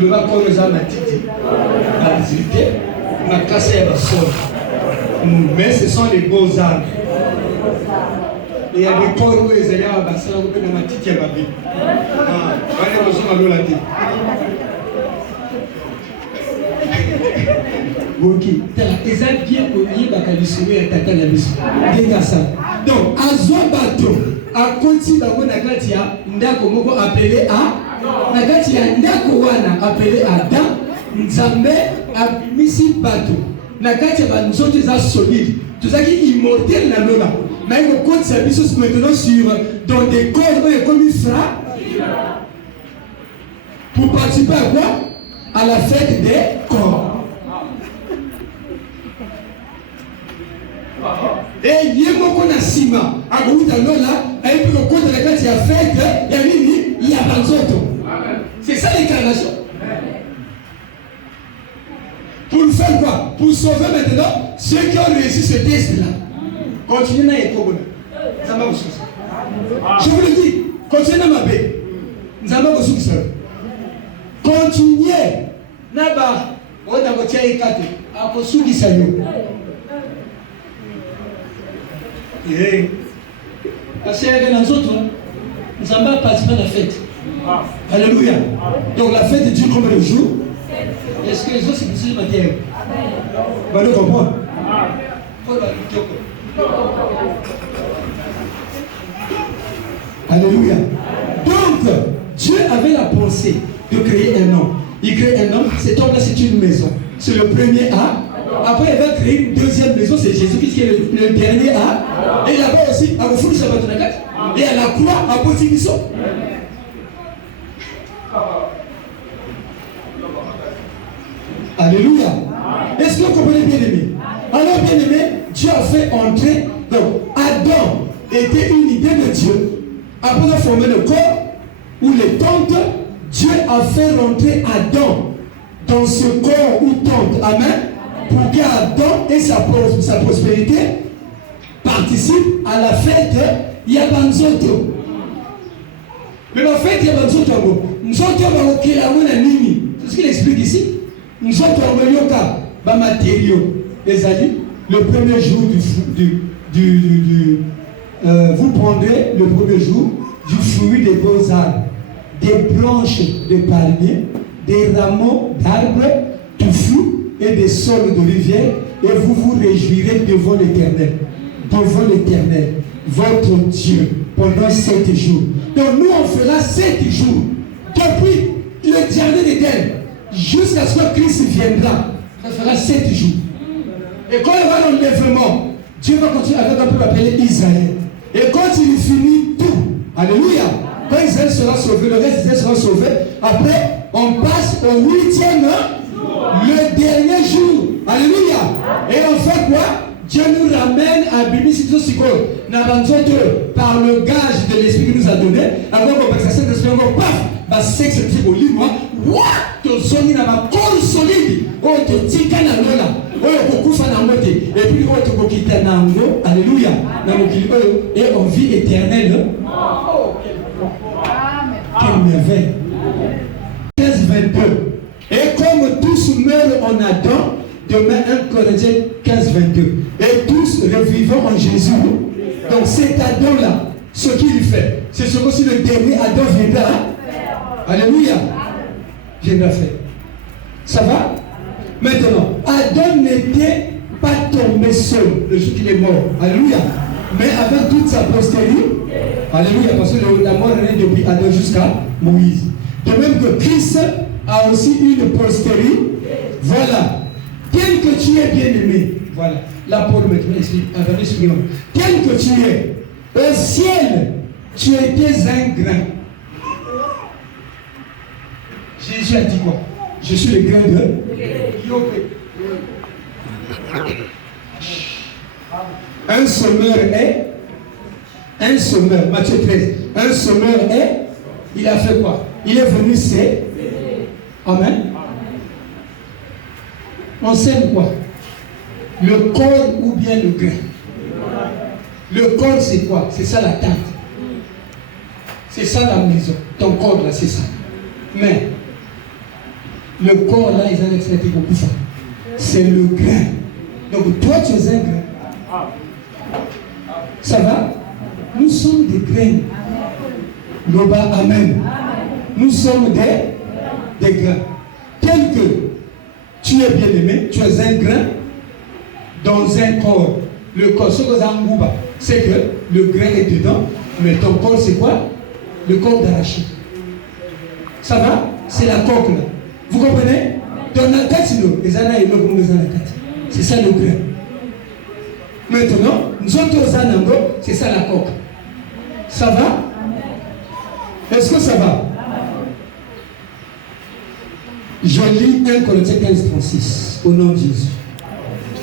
Le corps est à ma titi, la visite, ma casse est à sol. Mais ce sont les beaux arbres. Et il y a des corps où les élèves à Bassala, où ils ont ma titi à ma vie. Ok, ils ont bien oublié Bakalissouri et Tata Labisso. Donc, à Zobato, à Koti Babo Nakatia, Ndako Moko appelé à Nakatia Ndako Wana appelé à Dan, Nzambe à Misi Bato. Nakatia Banzote est solide. Tout ça qui est immortel dans le là. Mais il compte sa mission maintenant sur dans des corps où il est comme ça. Pour participer à quoi? À la fête des corps. Et il y a beaucoup de ciment. À bout d'un là, et puis le compte de la carte, il y a fête, il y a Nini, il y a Banzoto. C'est ça l'incarnation. Pour le faire quoi? Pour sauver maintenant ceux qui ont réussi ce test-là. Continuez dans les Kobo. Ça va vous soucier. Je vous le dis, continuez dans ma paix. Ça va vous soucier. Continuez. Naba, on a voté à Ekato. À Kosu qui s'allume. Parce qu'il y a des autres, nous n'avons pas participé à la fête. Alléluia. Donc la fête de Dieu comme le jour. Est-ce que les autres c'est possible de matière? Vous le comprenez? Alléluia. Donc, Dieu avait la pensée de créer un homme. Il crée un homme, cet homme-là c'est une maison. C'est le premier A. Après, il va créer une deuxième maison, c'est Jésus-Christ qui est le dernier A. Et là-bas aussi, à Oufou, ça va te la et à la croix, à Potibiso. Alléluia. Est-ce que vous comprenez, bien aimé? Alors, bien aimé, Dieu a fait entrer. Donc, Adam était une idée de Dieu. Après avoir formé le corps ou les tentes, Dieu a fait rentrer Adam dans ce corps ou tente. Amen. Pour qu'Adam et sa prospérité participent à la fête Yabanzoto. Mais la fête Yabanzoto, nous autres, c'est ce qu'il explique ici. Nous autres, matériaux. Les amis, le premier jour vous prendrez le premier jour du fruit des beaux arbres, des branches de palmiers, des rameaux d'arbres touffus et des sols de rivière, et vous vous réjouirez devant l'Éternel, votre Dieu, pendant 7 jours. Donc nous on fera 7 jours, depuis le jardin d'Éden, jusqu'à ce que Christ viendra. Ça fera 7 jours. Et quand il va dans l'enlèvement, Dieu va continuer avec un peuple appelé Israël. Et quand il finit tout, alléluia, quand Israël sera sauvé, le reste d'Israël sera sauvé, après on passe au 8e le dernier jour. Alléluia. Et on fait quoi? Dieu nous ramène à Bibi Siko, par le gage de l'esprit qu'il nous a donné. Avant qu'on passe à cet esprit, on paf, bah sexe petit au lit, moi, what? Ton son n'a pas corps solide. Oh, te tika na lola. Oh, kokufa na mote. Et puis, oh, te kokita na ngo. Alléluia. Et on vit éternelle. Quelle merveille. 15-22. Et comme tous meurent en Adam, demain 1 Corinthiens 15-22. Et tous revivons en Jésus. Donc cet Adam-là, ce qu'il fait, c'est ce que si le dernier Adam viendra. Alléluia. Viendra faire. Ça va? Maintenant, Adam n'était pas tombé seul le jour qu'il est mort. Alléluia. Mais avec toute sa postérité. Alléluia. Parce que la mort est depuis Adam jusqu'à Moïse. De même que Christ a aussi une postérité. Voilà. Tel que tu es bien-aimé. Voilà. Là, Paul maintenant explique. Tel que tu es. Au ciel, tu étais un grain. Jésus a dit quoi? Je suis le grain de Yopé. Un semeur est. Un semeur, Matthieu 13. Un semeur est. Il a fait quoi? Il est venu, c'est. Amen. On sème quoi? Le corps ou bien le grain? Le corps, c'est quoi? C'est ça la tente. C'est ça la maison. Ton corps, là, c'est ça. Mais, Le corps là, ils ont extrait beaucoup ça. C'est le grain. Donc toi, tu es un grain. Ça va? Nous sommes des grains. Loba, amen. Nous sommes des grains. Tel que tu es bien aimé, tu es un grain dans un corps. Le corps, ce que c'est que le grain est dedans, mais ton corps, c'est quoi? Le corps d'arraché. Ça va? C'est la coque là. Vous comprenez? Dans la tête, c'est ça le grain. Maintenant, nous autres, c'est ça la coque. Ça va? Est-ce que ça va? Je lis 1 Corinthiens 15, 36 au nom de Jésus.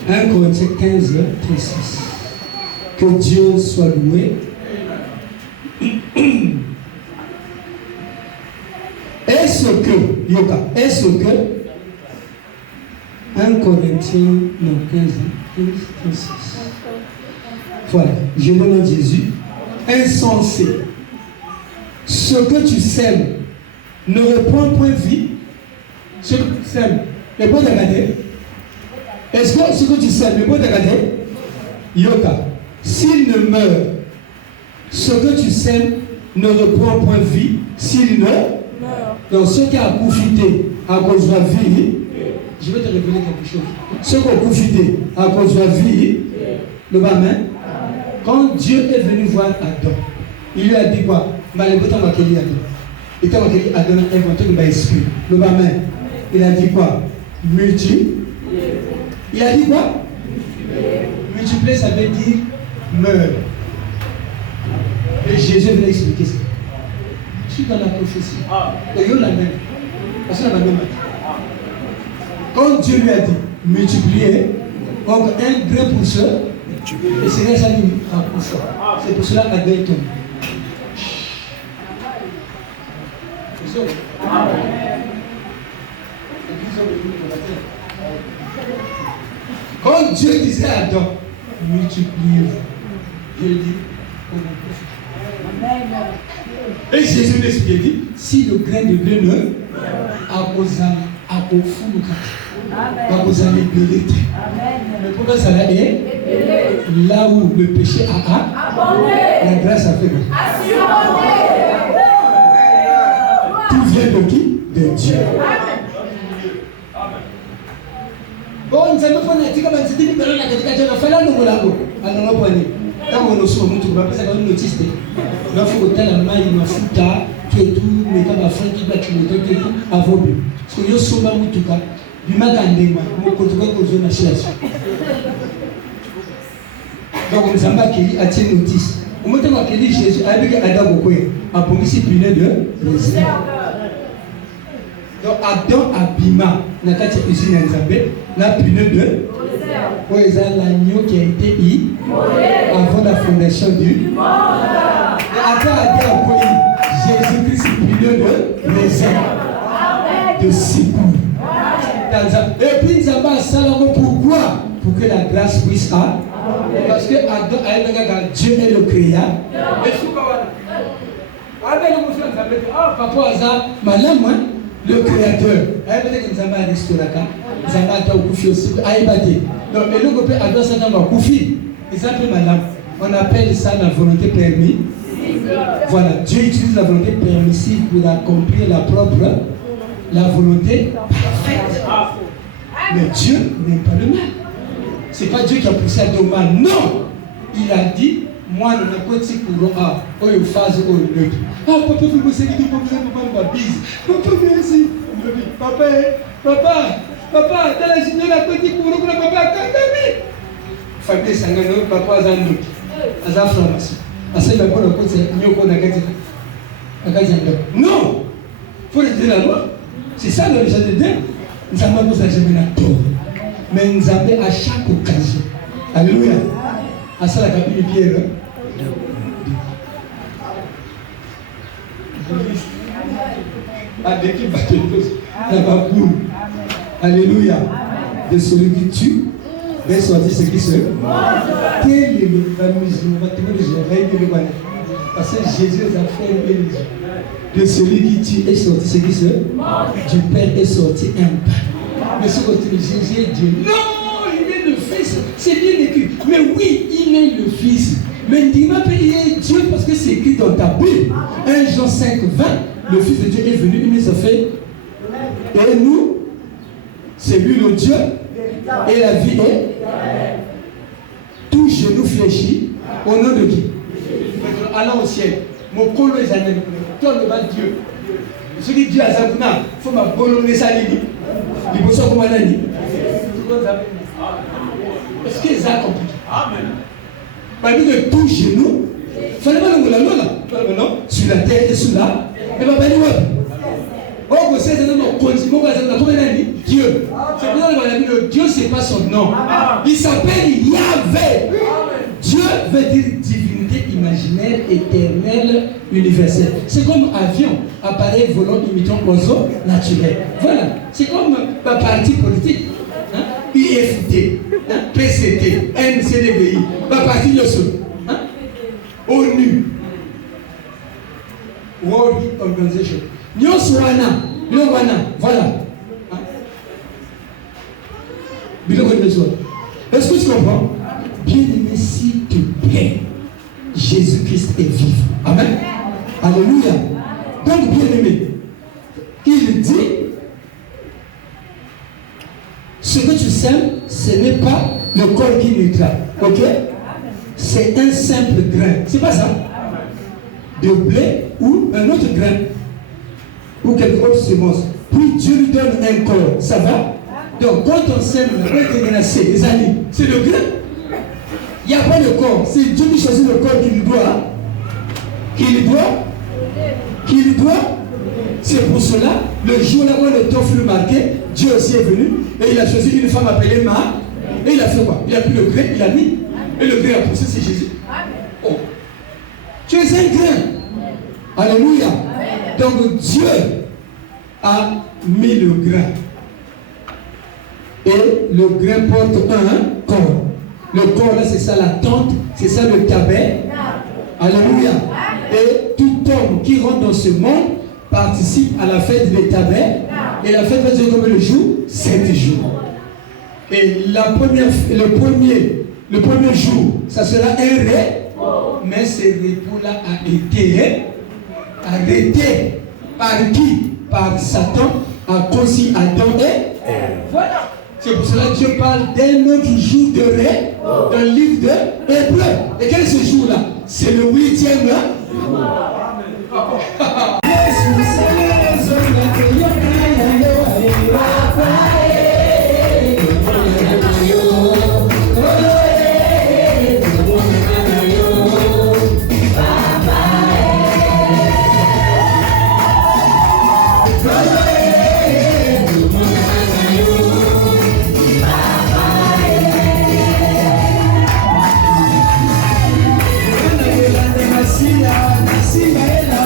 1 Corinthiens 15, 36. Que Dieu soit loué. Est-ce que, Yoka, est-ce que 1 Corinthiens, non, 15, 36. Voilà, je demande à Jésus. Insensé. Ce que tu sèmes ne reprend point vie. Ce que tu sèmes, le bon regarder. Est-ce que ce que tu sèmes, le bon regarder? Yoka, s'il ne meurt, ce que tu sèmes ne reprend point vie. S'il ne meurt, donc ceux qui ont profité à cause de la vie, je vais te révéler quelque chose. Ceux qui ont profité à cause de la vie, le matin, quand Dieu est venu voir Adam, il lui a dit quoi? Il a inventé le esprit. Le matin, il a dit quoi? Il a dit quoi? Multiplier, ça veut dire meurt. Et Jésus venait expliquer ça. Je suis dans la prophétie. Et il la même. Parce que la même. Quand Dieu lui a dit multiplier, donc un grain pour ça, et c'est ça lui pour ça. C'est pour cela qu'Adam est tombé. C'est ça. Quand Dieu disait à Adam, multipliez-vous, je lui dis, et Jésus l'expliquait, dit, si le grain de blé ne a causé à cause mais pourquoi ça est là où le péché a la grâce a fait tout vient de qui? De Dieu. Bon, nous avons fait un petit peu de quand on a sur nous, on a une notice. Il faut que tu aies la main, il faut que tu aies tout, mais quand la fin qui va te montrer tout, avant de. Parce que je suis en tout cas, du matin, je suis en association. Donc, nous avons accueilli à cette notice. Au moment où on a accueilli Jésus, avec Adam Bokoye, a pour ici punaise de réserve. Donc, Adam Abima, n'a pas été usine à Nzambé, n'a punaise de l'agneau qui a été avant la fondation du monde. Adam a dit à Jésus-Christ punaise de réserve, de secours. Et puis, nous avons ça pourquoi? Pour que la grâce puisse avoir. Parce que Adam a dit Dieu est le créateur. Et je suis pas là. Papa Aza, madame, le créateur. Nous avons un restaurateur. Nous avons un koufi aussi. Donc, et nous avons un restaurateur koufi. Et ça peut madame. On appelle ça la volonté permise. Voilà, Dieu utilise la volonté permissive pour accomplir la volonté parfaite. Mais Dieu n'aime pas le mal. Ce n'est pas Dieu qui a poussé à dire mal. Non! Il a dit, moi, je n'ai pas dit pour une phase où il est. Ah, papa, vous me savez, papa, bise. Papa, merci. Papa, dans la journée, la petite pour le papa, Kakami. Fabien Sangano, papa, Azanouk. Azan Flamas. Assez d'abord, le côté, Nyoko Nagati. Non! Il faut le dire la loi. C'est ça le rejet de Dieu. Nous avons besoin de jamais tort. Mais nous avons à chaque occasion. Alléluia. À ça la cabine Pierre. Avec qui va alléluia. De celui qui tue, de sortir ce qui se. Quel est le musulman? Parce que Jésus a fait une religion. de celui qui tue est sorti, celui du Père est sorti un pain. Mais ce côté de Jésus est Dieu. Non, il est le Fils. C'est bien écrit. Mais oui, il est le Fils. Mais dis-moi, il est Dieu parce que c'est écrit dans ta Bible. 1 Jean 5, 20. Le Fils de Dieu est venu, il nous a fait. Et nous, c'est lui le Dieu. Et la vie est. Tout genou fléchit. Au nom de qui? Allons au ciel. Mon colo est à toi le bas Dieu. Ce qui Dieu a Zakouna, il faut m'abandonner ça. Il faut ça comme un ami. Est-ce que c'est compliqué? Amen. Parmi de tout genou, il fallait pas le là. Sur la terre et sur là. Et pas venir où? Oh, vous savez, Dieu. C'est pour ça que Dieu, ce n'est pas son nom. Il s'appelle Yahvé. Dieu veut dire divinité imaginaire, éternelle, universelle. C'est comme avion, appareil volant imitant oiseau naturel. Voilà. C'est comme un parti politique. IFT, PCT, NCDBI, un parti de ce. ONU. World Organization. Nyoswana, voilà. Est-ce que tu comprends? Bien-aimé, s'il te plaît, Jésus-Christ est vivant. Amen. Alléluia. Donc, bien-aimé, il dit, ce que tu sèmes, ce n'est pas le corps qui nutra. Ok? C'est un simple grain. C'est pas ça? De blé ou un autre grain. Ou quelque autre semence. Puis Dieu lui donne un corps. Ça va? Donc, quand on sème les amis, c'est le grain. Il n'y a pas de corps. C'est Dieu qui choisit le corps qu'il doit. C'est pour cela, le jour là où le temps fut marqué, Dieu aussi est venu et il a choisi une femme appelée Ma. Et il a fait quoi? Il a pris le grain, il a mis. Et le grain a poussé, c'est Jésus. Oh. Tu es un grain. Alléluia. Donc Dieu a mis le grain. Et le grain porte un corps. Le corps là, c'est ça la tente, c'est ça le tabernacle. Alléluia. Et tout homme qui rentre dans ce monde participe à la fête des tabernacles. Et la fête va durer combien de jours? 7 jours. Et le premier jour, ça sera un repos. Mais ce repos-là a été arrêté par qui? Par Satan, à cause Adam et voilà. C'est pour cela que Dieu parle d'un autre jour de repos, d'un livre de Hébreux. Et quel est ce jour-là? C'est le 8e jour. Nasi, la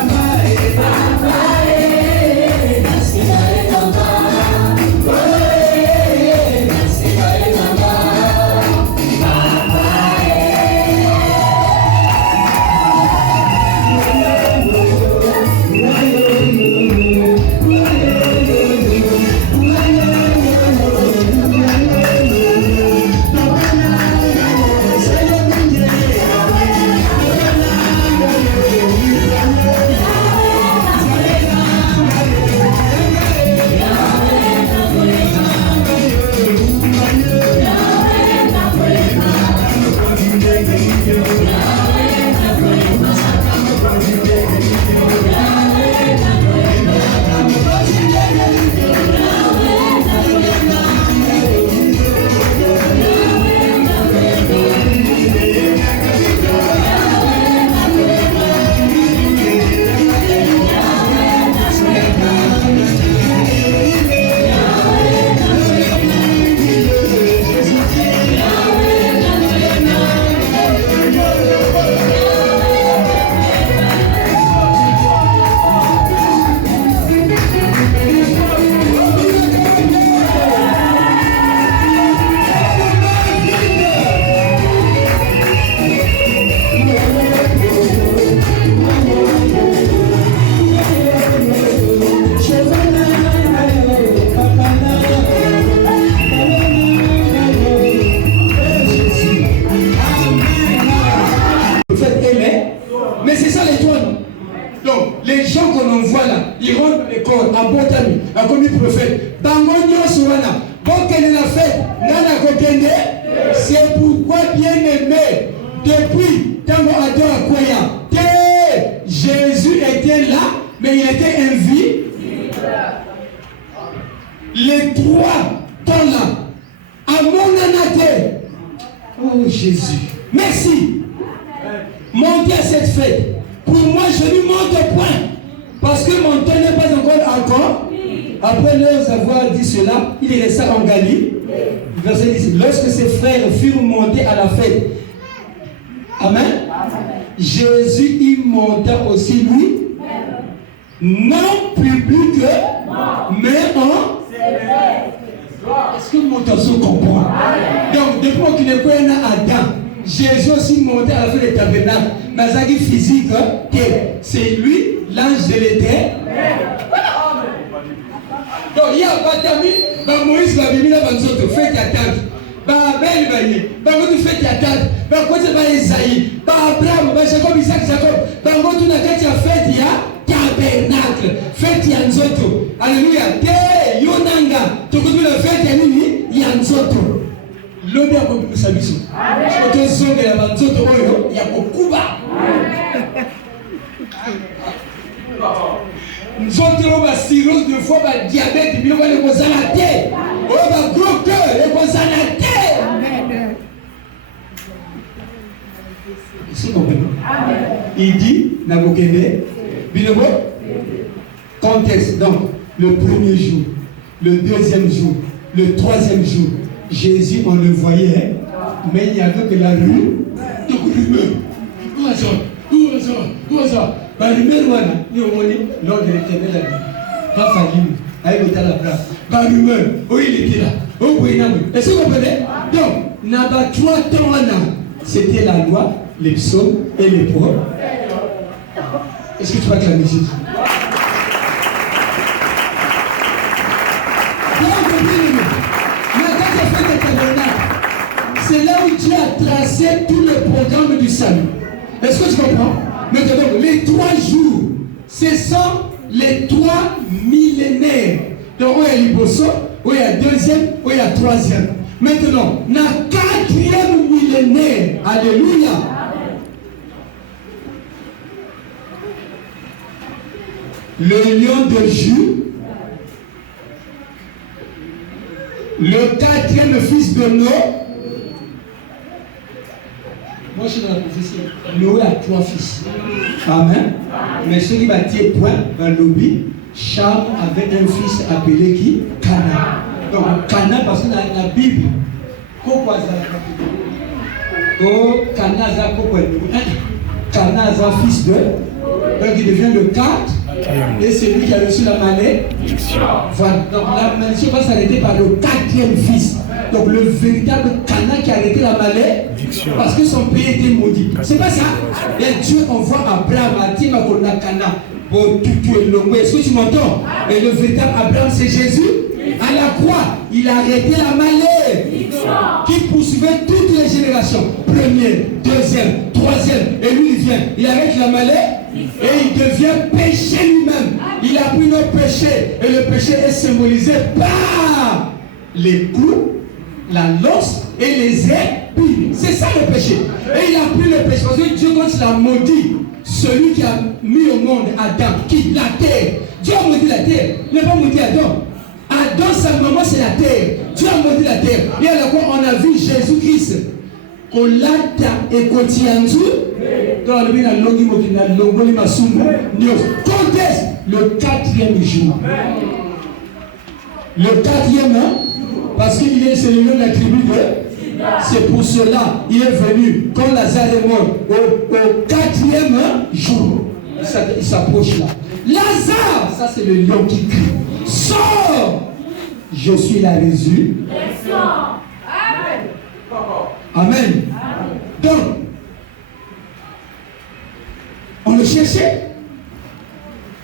comme prophète. Bangonio Souana. Bon, quelle est la fête? Nana Kokende. C'est pourquoi, bien aimé, depuis Tango Ador Akwaya, Jésus était là, mais il était invisible. Les trois sont là. À mon anate. Oh Jésus. Merci. Montez à cette fête. Pour moi, je lui monte au point. Parce que mon temps n'est pas encore. Après leur avoir dit cela, il est resté en Galilée. Verset 10. Lorsque ses frères furent montés à la fête. Amen. Jésus y monta aussi lui. Non public, mais en. Est-ce que mon torso comprend? Donc, depuis qu'il n'est pas un Adam, Jésus aussi monté à la fin des tabernacles. Mais ça qui physique, c'est lui, l'ange de l'éternel. Donc, il y a Batami, Moïse va venir là, nous faites attendre. Abel va venir, tu fais attendre. Quand tu Isaïe, Abraham, Jacob, Isaac, Jacob, quand tu as fait, il y a tabernacle, fête Yanzoto. Alléluia. Te Yonanga, tu as la fête Yanzoto. L'homme a compris sa mission. Je te sens que la Yanzoto, il y a beaucoup de nous autres, on va cirrhose de foie, on va diabète, puis on va les causer à la tête. On va gros cœur, les causer à la tête. Ici, comprenez? Il dit, Nabokene, Binobo, contexte. Donc, le premier jour, le deuxième jour, le troisième jour, Jésus, on le voyait, mais il n'y avait que la rue, donc rumeur. Où est-ce ça? La rumeur, lors de l'éternel, pas fallu, avec le talabra. La rumeur, où il était là. Est-ce que vous comprenez? Donc, Naba 3 temps, c'était la loi, les psaumes et les prophètes. Est-ce que tu vois que la musique? C'est là où Dieu a tracé tout le programme du salut. Est-ce que tu comprends? Maintenant, les 3 jours, ce sont les 3 millénaires. Donc, où il y a l'Ibosso, où il y a deuxième, où il y a troisième. Maintenant, dans le 4e millénaire, alléluia. Le lion de Juda, le 4e fils de Noé. Moi, je suis dans la prophétie. Noé a 3 fils. Amen. Mais celui qui va tirer point dans le lobby, Cham avait un fils appelé qui? Cana. Donc, Cana, parce que dans la Bible, Cana est fils de. Donc, il devient le 4. Et c'est lui qui a reçu la malédiction. Voilà. Donc, la malédiction va s'arrêter par le 4e fils. Donc le véritable Cana qui a arrêté la malédiction parce que son pays était maudit. C'est pas ça. Et Dieu envoie Abraham à Timakona Cana. Bon, tu es long. Est-ce que tu m'entends? Et le véritable Abraham, c'est Jésus. À la croix, il a arrêté la malédiction qui poursuivait toutes les générations. Première, deuxième, troisième. Et lui, il vient. Il arrête la malédiction. Et il devient péché lui-même. Il a pris nos péchés. Et le péché est symbolisé par les clous, la losse et les épines. C'est ça le péché. Et il a pris le péché. Parce que Dieu, quand il a maudit celui qui a mis au monde Adam, qui? La terre. Dieu a maudit la terre. Il n'a pas maudit Adam. Adam, sa maman, c'est la terre. Dieu a maudit la terre. Et à la fois, on a vu Jésus-Christ. Qu'on l'a et qu'on tient en dessous. Dans le le 4e jour. Le 4e, parce qu'il est celui de la tribu de. C'est pour cela il est venu quand Lazare est mort au 4e jour. Il s'approche là. Lazare, ça c'est le lion qui crie. Sors! Je suis la résurrection. Amen. Donc, on le cherchait.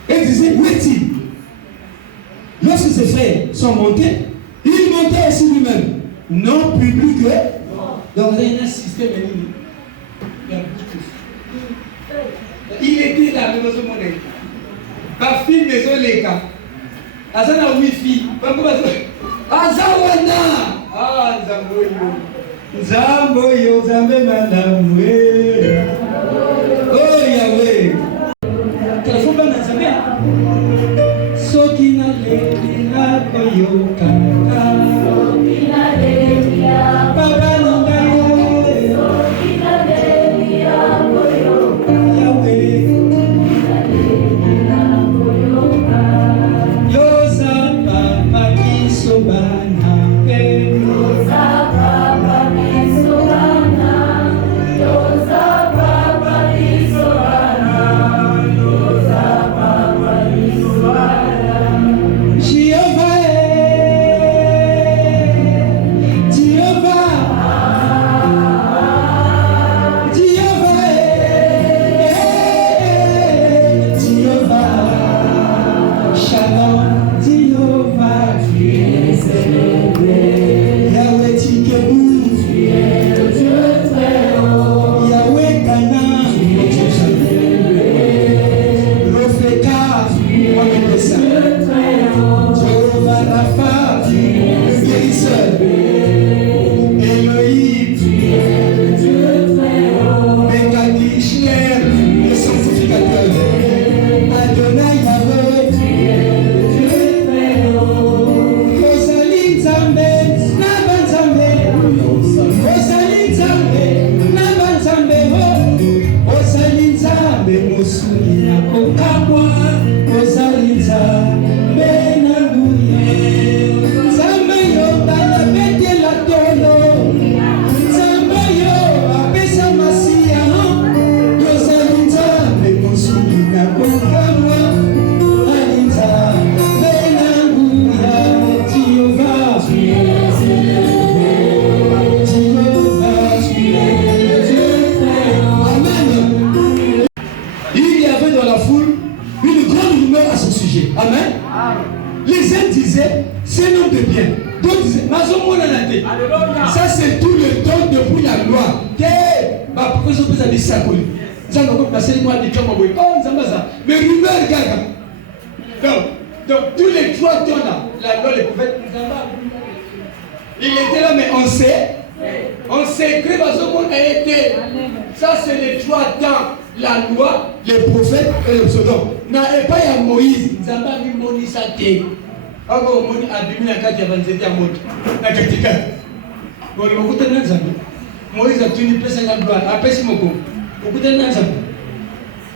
Et il disait, où est-il? Lorsque ses frères sont montés, il montait aussi lui-même. Non public. Donc, il y a un système. Il était là, mais dans ce monde. Pas film, maison, les cas. Azana wifi. Azawana. Ah, Zamboyo, Zambe Madame. Oh Yahweh. Téléphone pas dans Zambé. Sokina Lelia Koyoka. Sokina Lelia. Papa Nongaye. Sokina Lelia Koyoka. Yahweh. Sokina Lelia Koyoka. Yosa Papa Kisobana. Yosa Papa Kisobana. Yosa Papa Kisobana. Yosa Papa Kisobana. Jehovah, Jehovah, Jehovah, Jehovah, Shalom, Jehovah, tu es célébré. Yahweh Tikebou, tu es le Dieu très haut. Yahweh Kana, tu es célébré. Rofeka, tu es le Dieu très haut. Jehovah Rapha, tu es guérisseur. Elohim, tu es le Dieu très haut. Megadish, le sanctificateur. Adonai Yahweh, tu es le Dieu très haut. Rosalie Nzambe, Naba Nzambe. Rosalie Nzambe, Naba Nzambe. Rosalie Nzambe, Mosuli na Kokabwa. Rosalie Nzambe, Nabuye. Nzambe yo, bana bete la tolo. Nzambe yo, apesa masia. Rosalie Nzambe, Mosuli na Kokabwa. Rosalie Nzambe, Nabuya. Jehovah, tu es célébré. Jehovah, tu es le Dieu très haut. Amen. Il y avait dans la foule une grande rumeur à ce sujet. Amen. Les uns disaient, c'est un homme de bien. D'autres disaient, ça c'est tout le temps depuis la loi. Mais rumeur, gaga. Donc tous les 3 temps là, la loi, les prophètes, il était là, mais on sait que Bazomon a été. Ça c'est les 3 temps. La loi, les prophètes et le psaume. N'a pas à Moïse. Nzamba mi moni sa te. Ako moni abimi na kati ya banzete ya moto. Na katika. Bon, okuta na Nzamba. Moïse a tenu pesa na gloire. Apesi moko. Okuta na Nzamba.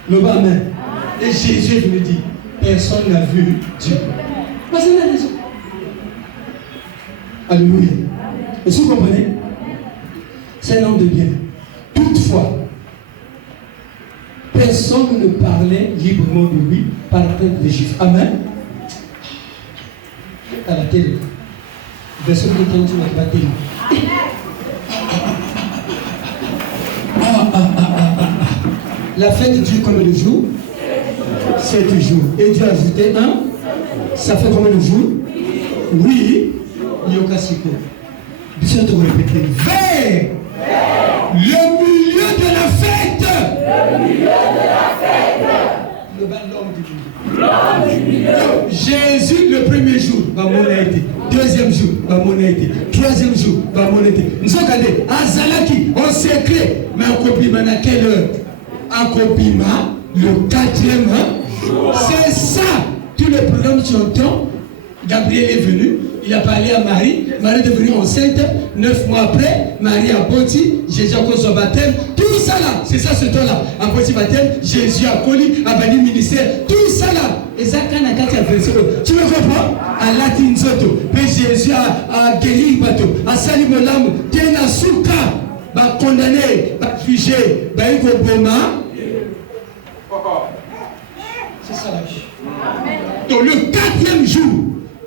Le bas amen. Et Jésus me dit, personne n'a vu Dieu. Parce qu'il a raison. Alléluia. Est-ce que vous comprenez? C'est un homme de bien. Toutefois, personne ne parlait librement de lui par la tête des Juifs. Amen. À la télé. Verset de 30 sur la télé. La fête dure combien de jours? 7 jours. Et Dieu a ajouté un. Ça fait combien de jours? Oui. Yokasiko. Je vais te répéter. Vers le milieu de la fête. Le milieu de la fête. Le bas de l'homme du milieu. L'homme du milieu. Jésus le premier jour, va mon été. Deuxième jour, va mon été. Troisième jour, va mon été. Nous sommes regardés. Azalaki, en secret. Mais en compliment à quelle heure? En compliment, le 4e jour. C'est ça. Tous les programmes qui entendent. Gabriel est venu. Il a parlé à Marie. Marie est devenue enceinte. 9 mois après, Marie a bâti. Jésus a connu son baptême. Tout ça là, c'est ça ce temps-là. A bâti baptême. Jésus a connu, a banni ministère. Tout ça là. Et ça, quand on a verset, tu me comprends? À Latin Zoto. Mais Jésus a guéri le bateau. A sali mon âme. Tena souka. Va condamner. Va figer. Va y boma. C'est ça la vie. Donc le 4e jour,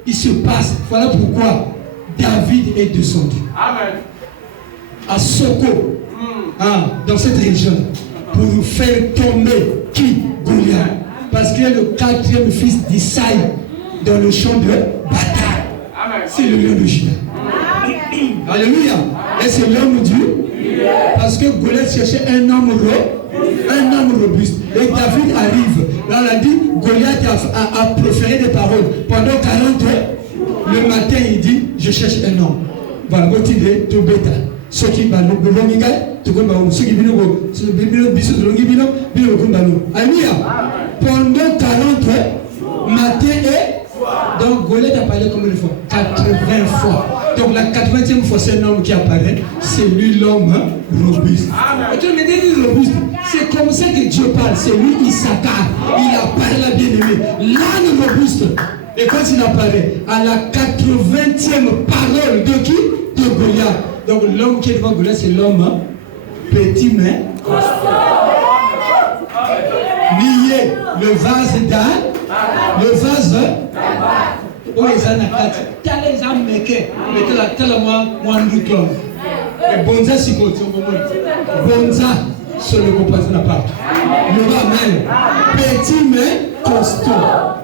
il se passe. Voilà pourquoi David est descendu. Amen. À Soko, dans cette région, pour faire tomber qui? Goliath. Parce qu'il est le 4e fils d'Isaïe dans le champ de bataille. C'est le lion de Juda. Alléluia. Et c'est l'homme de Dieu. Parce que Goliath cherchait un homme Un homme robuste. Et David arrive. Là, on a dit, Goliath a proféré des paroles. Pendant 40 heures, le matin, il dit, je cherche un homme. Voilà, Botide, Tobeta. Ceux qui vont nous ceux qui viennent Alléluia. Pendant 40 heures, matin et donc Goliath a parlé combien de fois? 80 fois. Donc la 80e fois, c'est un homme qui apparaît. C'est lui l'homme robuste. Et tu me dis robuste. C'est comme ça que Dieu parle. C'est lui Issachar. Il apparaît la bien-aimée. L'âne robuste. Et quand il apparaît, à la 80e parole de qui? De Goliath. Donc l'homme qui est devant Goliath, c'est l'homme petit mais lié. Le vase d'âne. Le vase. Oh, ils en ont quatre. T'as les âmes meké. Mais t'as la moi, et bonza si quoi, bonza sur le compagnon à part. Le va même. Petit mais costaud.